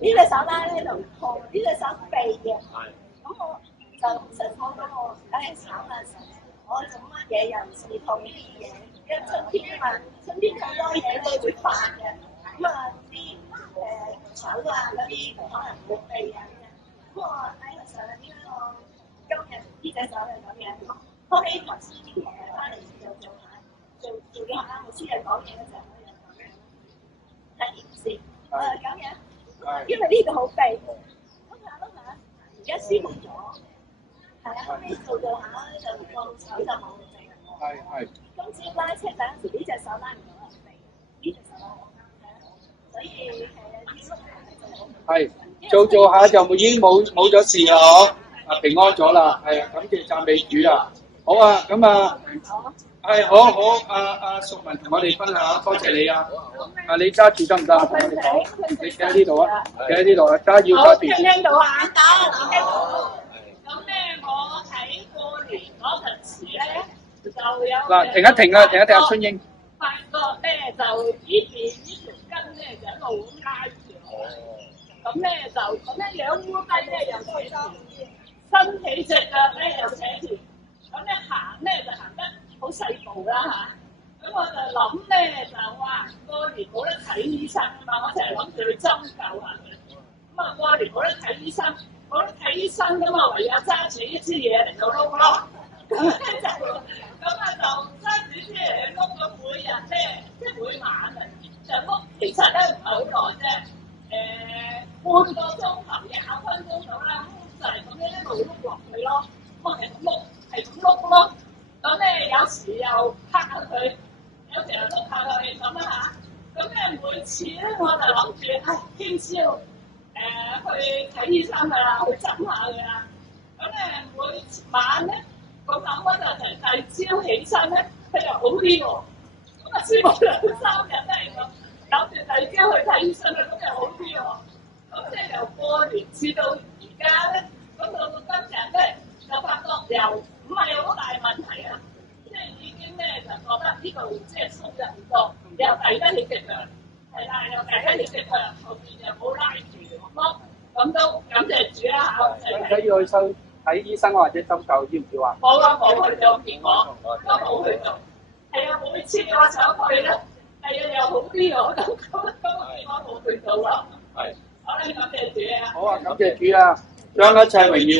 呢隻手咧就痛，呢隻手痹嘅。咁我就唔識講到我，唉慘啦！我做乜嘢又是痛呢啲嘢？因為春天啊嘛，春天好多嘢都會發嘅。咁啊啲手啊嗰啲可能會痹啊咁。咁我喺上點解我今日呢隻手係咁樣？後尾頭先翻嚟就做咗下，老師又講嘢嘅時候咧又咁樣。第件事咁樣，因為呢度好痹，碌下，而家舒服咗。係啊，後尾做下就個手就冇咁痹啦。係。今次拉車嗰陣時，呢隻手拉唔到痹，呢隻手係啊，所以要碌下。係做下就已經冇咗事啦，嗬？啊平安咗啦，係啊，感謝讚美主啊！好啊，咁啊，係好，阿淑文同我哋分享下，多謝你啊！啊，你揸住得唔得啊？同我哋講，你企喺呢度啊，企喺呢度啊，揸住。聽到啊？聽到。咁咧，我喺過年嗰陣時咧，就有嗱，停一停啊，春英。發覺咧，就呢邊呢條筋咧就一路拉住我，咁咧就咁樣樣烏低咧又衰咗，伸起隻腳咧又扯住，咁咧行咧就行得好細步啦嚇。咁我就諗咧就話過年冇得睇醫生啊嘛，我成日諗住去針灸下佢。咁啊過年冇得睇醫生。我睇醫生咁啊，唯有揸住呢支嘢嚟到碌咯。咁咧就揸住支嘢嚟碌咗每日咧，即係每晚啊，就碌。其實咧唔係好耐啫，半個鐘頭20分鐘到啦，就係咁樣一路碌落去咯。咁啊係咁碌咯。咁咧有時又拍下佢，有時又碌下佢咁啊嚇。咁咧每次咧我就諗住聽朝。去睇醫生㗎啦，去針下㗎啦。咁咧每晚咧，我諗嗰陣第二朝起身咧，佢又好啲喎。咁啊，先冇2-3日咧，諗住第二朝去睇醫生啊，咁又好啲喎。咁即係由過年至到而家咧，咁到今日咧，就發覺又唔係好大問題啊。即係已經咧就覺得呢度即係鬆咗好多，又遞得起隻腳，係啦，又遞得起隻腳，後邊又冇拉住。咁都感謝主啦嚇！使要去睇醫生或者針灸要唔要啊？冇啊，冇去做結果，都冇去做。係啊，每次我想去咧，係啊又好啲喎，咁結果冇去做咯。係。好啦，感謝主啊！好啊，感謝主啊！將一切榮耀。